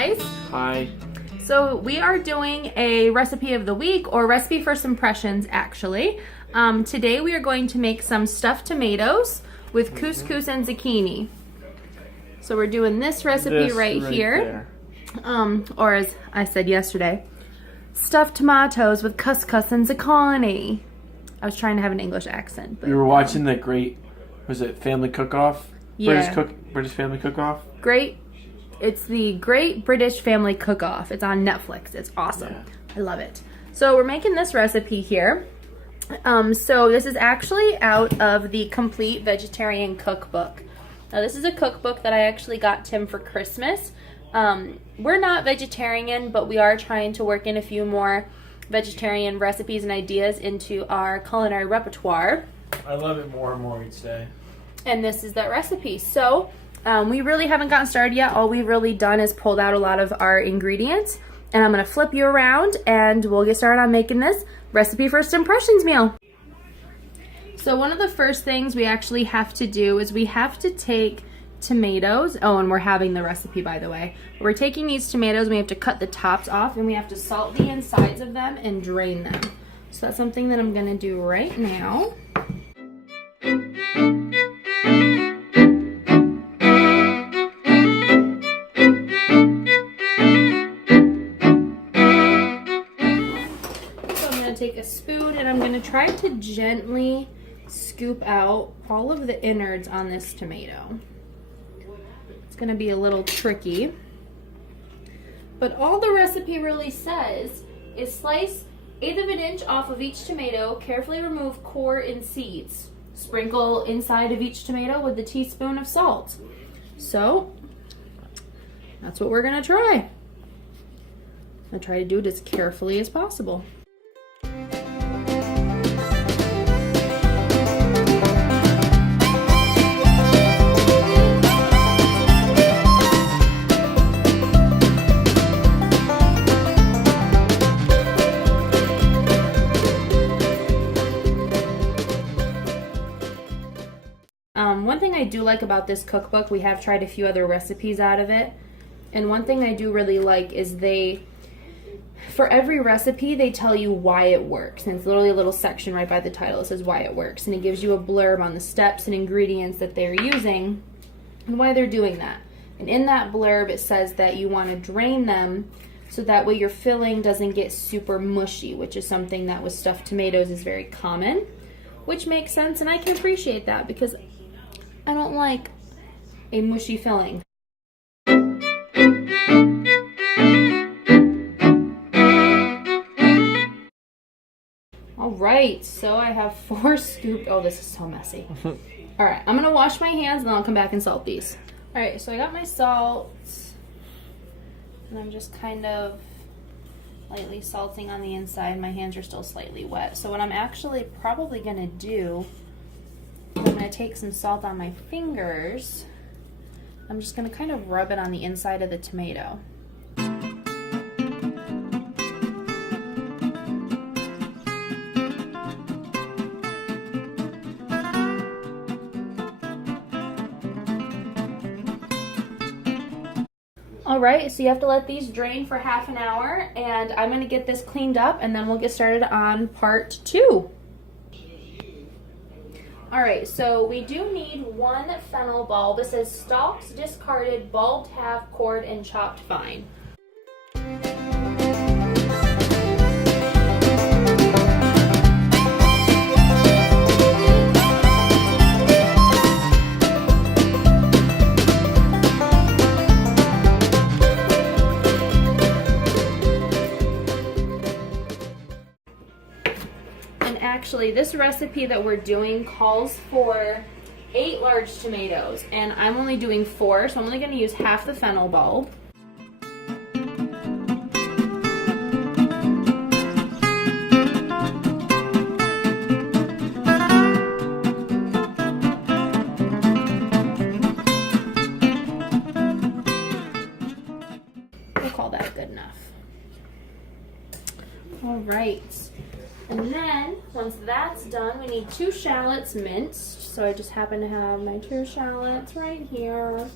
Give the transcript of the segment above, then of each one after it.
guys. Hi. So we are doing a recipe of the week, or recipe first impressions actually. Today we are going to make some stuffed tomatoes with couscous and zucchini. So we're doing this recipe right here. Or as I said yesterday, stuffed tomatoes with couscous and zucchini. I was trying to have an English accent. But, we were watching the great, was it Family Cook-Off? Yeah. British Family Cook-Off? It's the Great British Family Cook-Off. It's on Netflix. It's awesome. Yeah. I love it. So we're making this recipe here. So this is actually out of the Complete Vegetarian Cookbook. Now this is a cookbook that I actually got Tim for Christmas. We're not vegetarian, but we are trying to work in a few more vegetarian recipes and ideas into our culinary repertoire. I love it more and more each day. And this is that recipe. So we really haven't gotten started yet. All we've really done is pulled out a lot of our ingredients. And I'm going to flip you around and we'll get started on making this recipe first impressions meal. So one of the first things we actually have to do is we have to take tomatoes. Oh, and we're having the recipe, by the way. We're taking these tomatoes, we have to cut the tops off, and we have to salt the insides of them and drain them. So that's something that I'm going to do right now. Take a spoon and I'm going to try to gently scoop out all of the innards on this tomato. It's going to be a little tricky, but all the recipe really says is slice 1/8 of an inch off of each tomato, carefully remove core and seeds, sprinkle inside of each tomato with a teaspoon of salt. So that's what we're going to try. I'm going to try to do it as carefully as possible. One thing I do like about this cookbook, we have tried a few other recipes out of it, and one thing I do really like is for every recipe, they tell you why it works, and it's literally a little section right by the title that says why it works, and it gives you a blurb on the steps and ingredients that they're using and why they're doing that. And in that blurb, it says that you want to drain them so that way your filling doesn't get super mushy, which is something that with stuffed tomatoes is very common, which makes sense, and I can appreciate that because I don't like a mushy filling. All right, so I have 4 scooped. Oh, this is so messy. All right, I'm gonna wash my hands and then I'll come back and salt these. All right, so I got my salt and I'm just kind of lightly salting on the inside. My hands are still slightly wet. So what I'm actually probably gonna do, I'm going to take some salt on my fingers. I'm just going to kind of rub it on the inside of the tomato. Alright, so you have to let these drain for half an hour, and I'm going to get this cleaned up and then we'll get started on part 2. Alright, so we do need 1 fennel bulb. This says stalks, discarded, bulbed half, cored, and chopped fine. Actually, this recipe that we're doing calls for 8 large tomatoes, and I'm only doing 4, so I'm only going to use half the fennel bulb. We'll call that good enough. All right. And then, once that's done, we need 2 shallots minced. So I just happen to have my 2 shallots right here.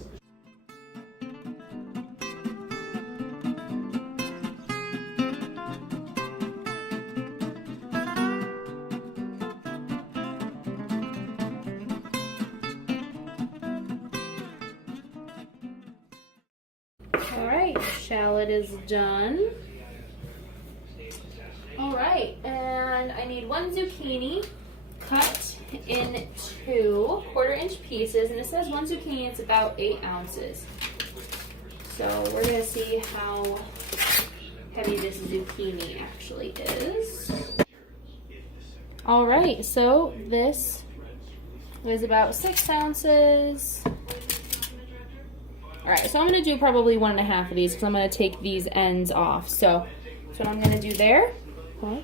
Alright, shallot is done. Alright, and I need 1 zucchini cut in 2 1/4-inch pieces, and it says 1 zucchini, it's about 8 ounces. So we're going to see how heavy this zucchini actually is. Alright, so this is about 6 ounces. Alright, so I'm going to do probably 1.5 of these because I'm going to take these ends off. So that's what I'm going to do there. Okay.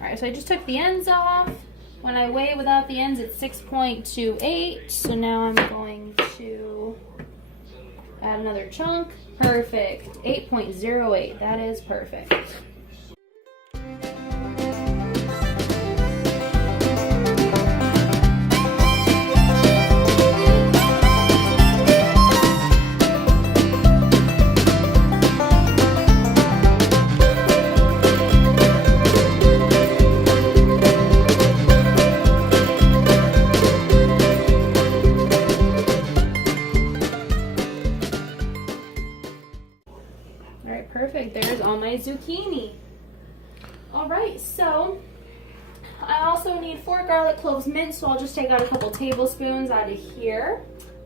Alright, so I just took the ends off. When I weigh without the ends, it's 6.28. So now I'm going to add another chunk. Perfect. 8.08. That is perfect. Perfect. There's all my zucchini. Alright, so I also need 4 garlic cloves minced, so I'll just take out a couple tablespoons out of here.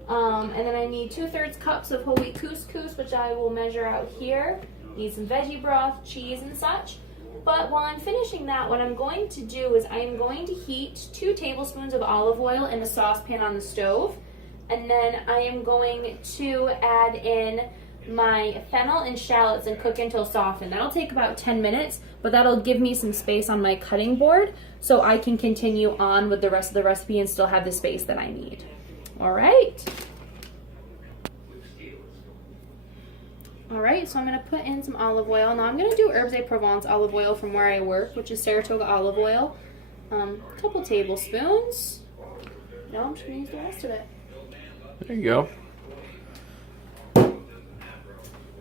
And then I need 2/3 cups of whole wheat couscous, which I will measure out here. Need some veggie broth, cheese, and such. But while I'm finishing that, what I'm going to do is I am going to heat 2 tablespoons of olive oil in a saucepan on the stove. And then I am going to add in my fennel and shallots and cook until softened. That'll take about 10 minutes, but that'll give me some space on my cutting board so I can continue on with the rest of the recipe and still have the space that I need. Alright. Alright, so I'm going to put in some olive oil. Now I'm going to do Herbes de Provence olive oil from where I work, which is Saratoga olive oil. A couple tablespoons. No, I'm just going to use the rest of it. There you go.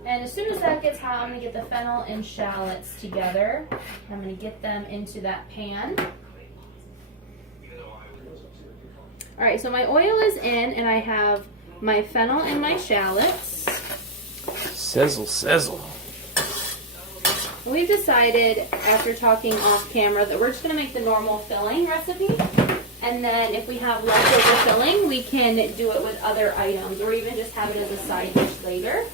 And as soon as that gets hot, I'm going to get the fennel and shallots together. I'm going to get them into that pan. Alright, so my oil is in, and I have my fennel and my shallots. Sizzle, sizzle. We've decided, after talking off camera, that we're just going to make the normal filling recipe. And then if we have leftover filling, we can do it with other items, or even just have it as a side dish later.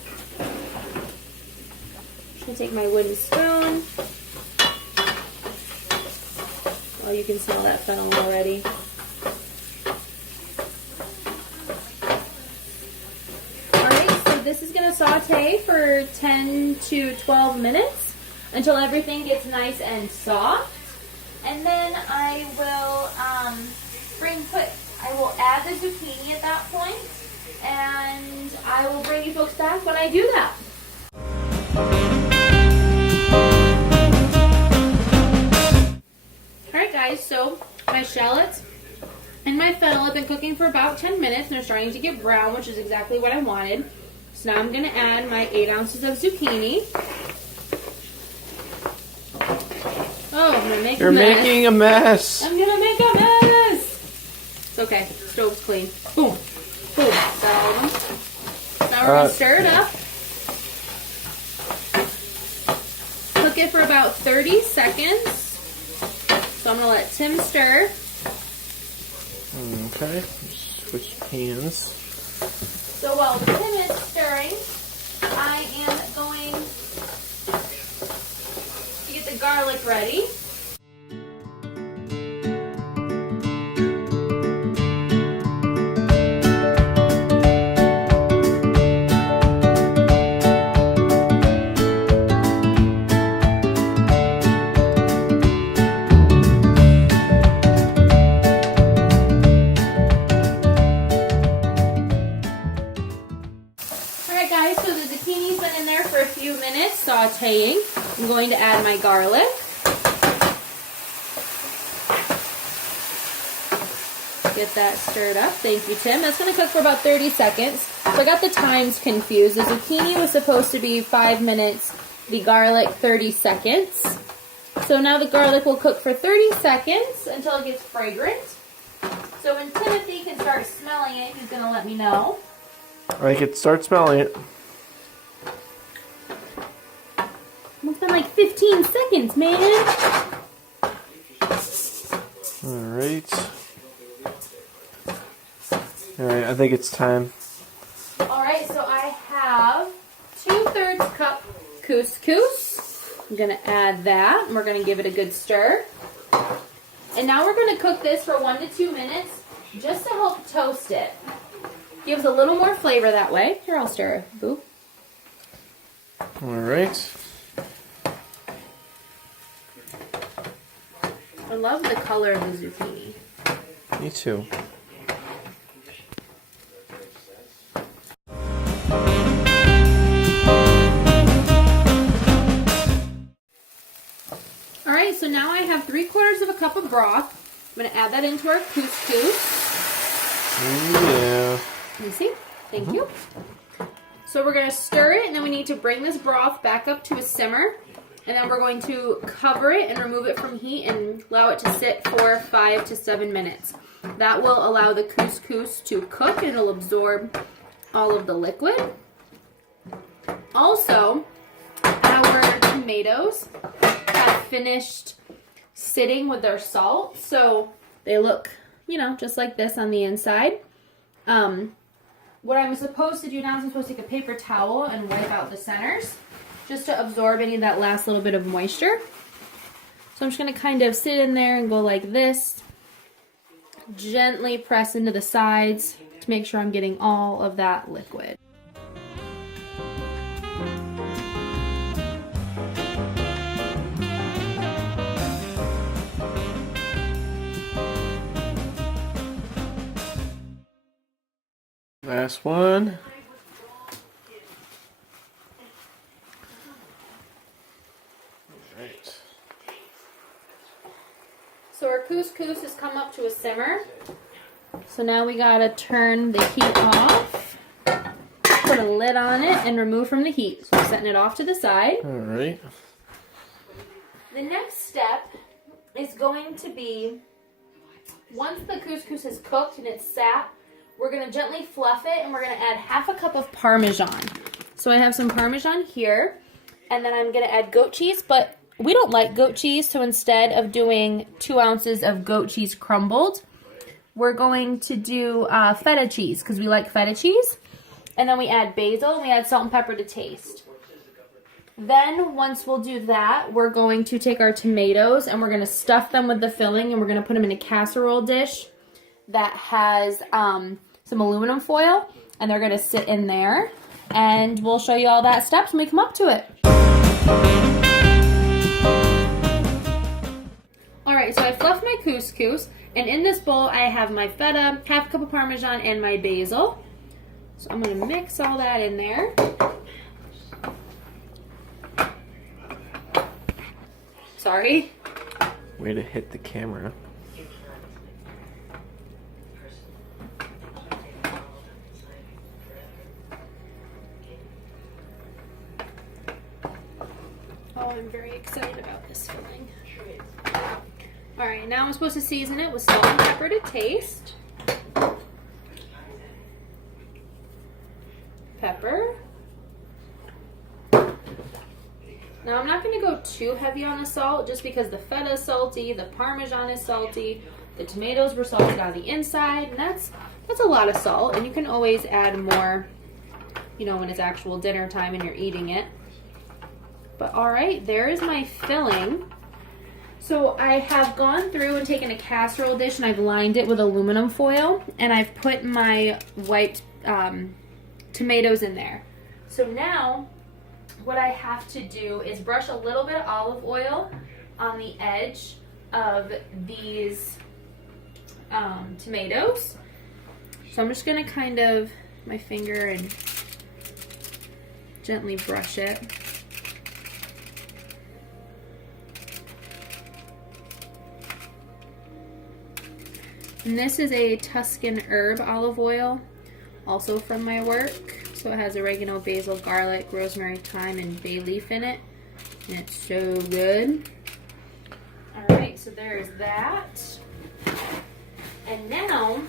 I'm going to take my wooden spoon. Oh, you can smell that fennel already. Alright, so this is going to saute for 10 to 12 minutes until everything gets nice and soft. And then I will I will add the zucchini at that point, and I will bring you folks back when I do that. Alright guys, so my shallots and my fennel have been cooking for about 10 minutes and they're starting to get brown, which is exactly what I wanted. So now I'm going to add my 8 ounces of zucchini. Oh, I'm going to make a mess. You're making a mess. I'm going to make a mess. It's okay. Stove's clean. Boom. Boom. Got all of them. Now we're going to stir it up. Cook it for about 30 seconds. So I'm going to let Tim stir. Okay. Switch pans. So while Tim is stirring, I am going to get the garlic ready. Sauteing. I'm going to add my garlic. Get that stirred up. Thank you, Tim. That's going to cook for about 30 seconds. So I got the times confused. The zucchini was supposed to be 5 minutes, the garlic 30 seconds. So now the garlic will cook for 30 seconds until it gets fragrant. So when Timothy can start smelling it, he's going to let me know. I can start smelling it. It's been like 15 seconds, man. Alright. Alright, I think it's time. Alright, so I have 2/3 cup couscous. I'm going to add that. And we're going to give it a good stir. And now we're going to cook this for 1 to 2 minutes just to help toast it. Gives a little more flavor that way. Here, I'll stir it. Boo. Alright. I love the color of the zucchini. Me too. Alright, so now I have 3/4 cup of broth. I'm going to add that into our couscous. Yeah. Let me see. Thank you. So we're going to stir it, and then we need to bring this broth back up to a simmer. And then we're going to cover it and remove it from heat and allow it to sit for 5 to 7 minutes. That will allow the couscous to cook and it'll absorb all of the liquid. Also, our tomatoes have finished sitting with their salt, so they look, you know, just like this on the inside. What I'm supposed to do now is I'm supposed to take a paper towel and wipe out the centers just to absorb any of that last little bit of moisture. So I'm just going to kind of sit in there and go like this. Gently press into the sides to make sure I'm getting all of that liquid. Last one. Right. So our couscous has come up to a simmer. So now we gotta turn the heat off, put a lid on it, and remove from the heat. So I'm setting it off to the side. Alright. The next step is going to be, once the couscous is cooked and it's sat, we're gonna gently fluff it and we're gonna add 1/2 cup of Parmesan. So I have some Parmesan here, and then I'm gonna add goat cheese, but we don't like goat cheese, so instead of doing 2 ounces of goat cheese crumbled, we're going to do feta cheese, because we like feta cheese. And then we add basil, and we add salt and pepper to taste. Then, once we'll do that, we're going to take our tomatoes, and we're going to stuff them with the filling, and we're going to put them in a casserole dish that has some aluminum foil, and they're going to sit in there. And we'll show you all that steps when we come up to it. Alright, so I fluffed my couscous, and in this bowl I have my feta, 1/2 cup of Parmesan, and my basil. So I'm going to mix all that in there. Sorry. Way to hit the camera. Oh, I'm very excited about this filling. Alright, now I'm supposed to season it with salt and pepper to taste. Pepper. Now I'm not going to go too heavy on the salt just because the feta is salty, the Parmesan is salty, the tomatoes were salted on the inside, and that's a lot of salt, and you can always add more, you know, when it's actual dinner time and you're eating it. But alright, there is my filling. So I have gone through and taken a casserole dish and I've lined it with aluminum foil, and I've put my wiped tomatoes in there. So now what I have to do is brush a little bit of olive oil on the edge of these tomatoes. So I'm just going to kind of, my finger, and gently brush it. And this is a Tuscan herb olive oil, also from my work. So it has oregano, basil, garlic, rosemary, thyme, and bay leaf in it. And it's so good. Alright, so there's that. And now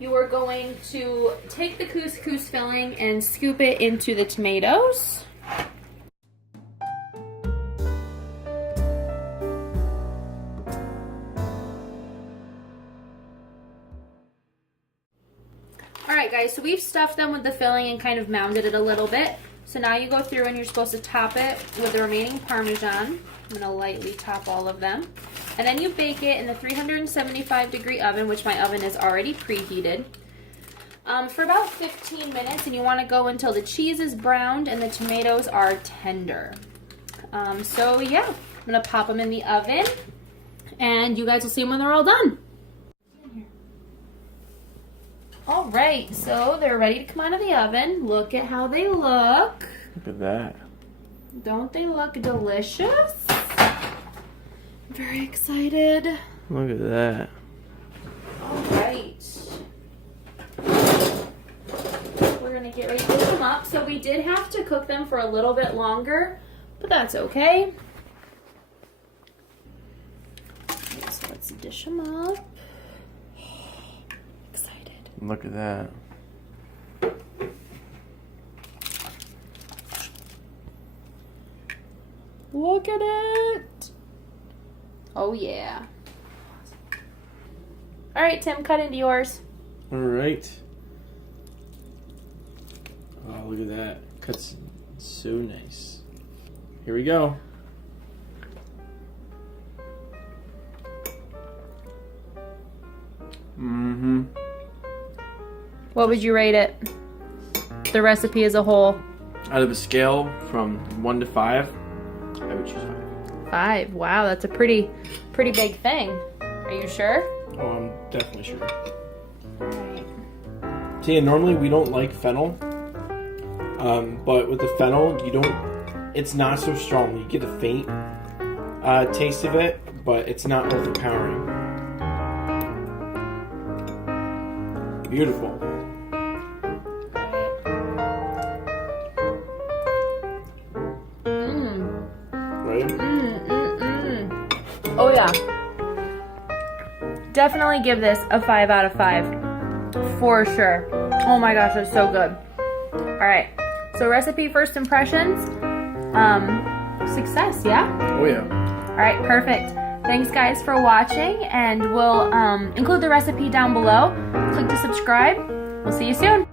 you are going to take the couscous filling and scoop it into the tomatoes. Alright guys, so we've stuffed them with the filling and kind of mounded it a little bit. So now you go through and you're supposed to top it with the remaining Parmesan. I'm going to lightly top all of them. And then you bake it in the 375-degree oven, which my oven is already preheated, for about 15 minutes. And you want to go until the cheese is browned and the tomatoes are tender. So yeah, I'm going to pop them in the oven. And you guys will see them when they're all done. Alright, so they're ready to come out of the oven. Look at how they look. Look at that. Don't they look delicious? I'm very excited. Look at that. Alright. We're going to get ready to dish them up. So we did have to cook them for a little bit longer, but that's okay. Okay, so let's dish them up. Look at that. Look at it. Oh yeah. All right, Tim, cut into yours. All right. Oh, look at that. Cuts so nice. Here we go. Mm-hmm. What would you rate it? The recipe as a whole? Out of a scale from 1 to 5, I would choose 5. 5. Wow, that's a pretty big thing. Are you sure? Oh, I'm definitely sure. Alright. See, and normally we don't like fennel, but with the fennel, it's not so strong. You get a faint taste of it, but it's not overpowering. Beautiful. Right? Oh yeah. Definitely give this a 5 out of 5. For sure. Oh my gosh, it's so good. Alright. So recipe first impressions. Success, yeah? Oh yeah. Alright, perfect. Thanks guys for watching, and we'll include the recipe down below. Click to subscribe. We'll see you soon.